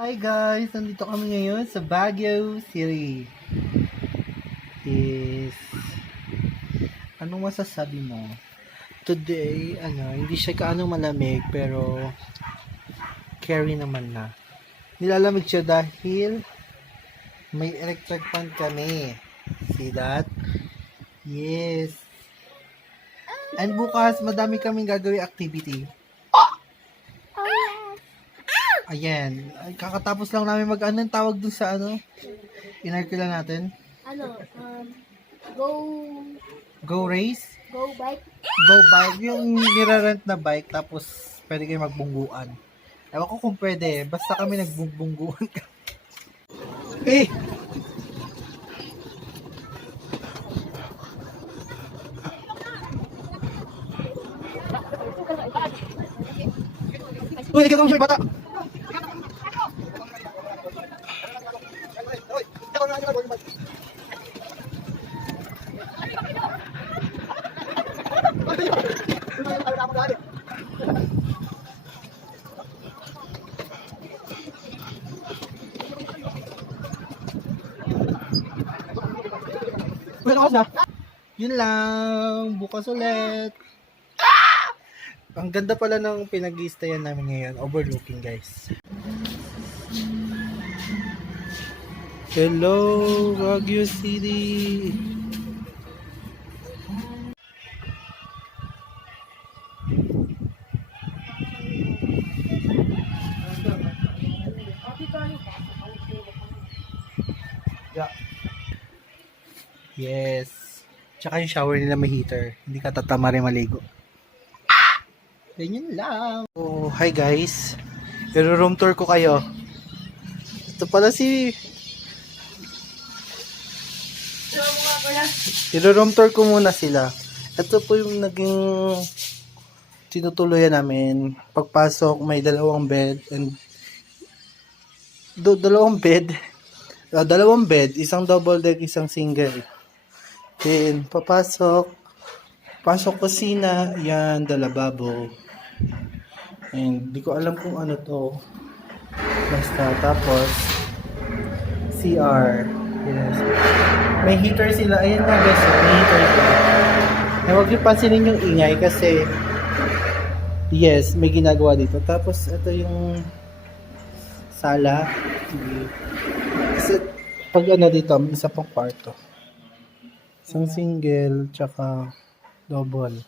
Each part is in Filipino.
Hi guys! Nandito kami ngayon sa Baguio City. Is anong masasabi mo? Today, hindi siya kaano malamig pero carry naman na. Nilalamig siya dahil may electric fan kami. See that? Yes. And bukas, madami kaming gagawin activity. Ayan. Ay, kakatapos lang namin tawag dun sa inarkila natin? Go Go race? go bike. Go bike. Yung nirarent na bike, tapos pwede kayo magbungguan. Ewan ko kung pwede. Basta kami nagbubungguan. Eh! Uy, nagkakang siya bata! Yun lang. Bukas ulit. Ang ganda pala ng pinag-i-stayan namin ngayon. Overlooking, guys. Hello, Baguio City. Yeah. Yes. Tsaka yung shower nila may heater. Hindi ka tatama rin maligo. Ganyan lang. Oh, hi guys. Room tour ko kayo. Ito pala si... room tour ko muna sila. Ito po yung naging tinutuluyan namin. Pagpasok, may dalawang bed and dalawang bed. Dalawang bed, isang double deck, isang single. Then, pasok kusina, yan, lababo. And, di ko alam kung ano to. Basta, tapos, CR. Yes. May heater sila. Ayan nga guys, may heater sila. Eh, huwag niyo pansinin yung ingay kasi, yes, may ginagawa dito. Tapos, ito yung sala. Kasi, pag dito, may isa pang kwarto. Isang single, tsaka double.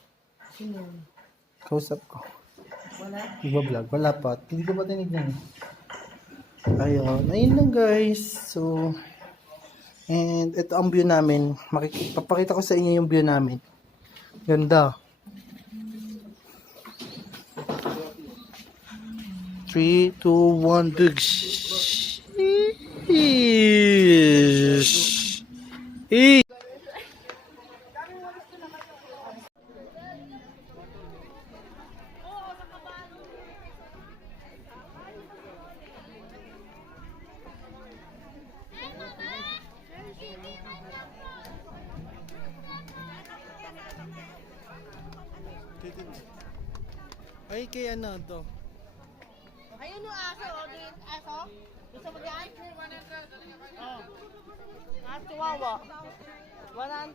Kausap ko. Iba-vlog. Wala pa. Hindi ko pa tinignan. Ayun. Ayun lang guys. So, and ito ang view namin. Papakita ko sa inyo yung view namin. Ganda. 3, 2, 1, big Ay, kay ano to? Ayun yung aso, aso. Gusto mo dyan? Oh. Chihuahua. 100.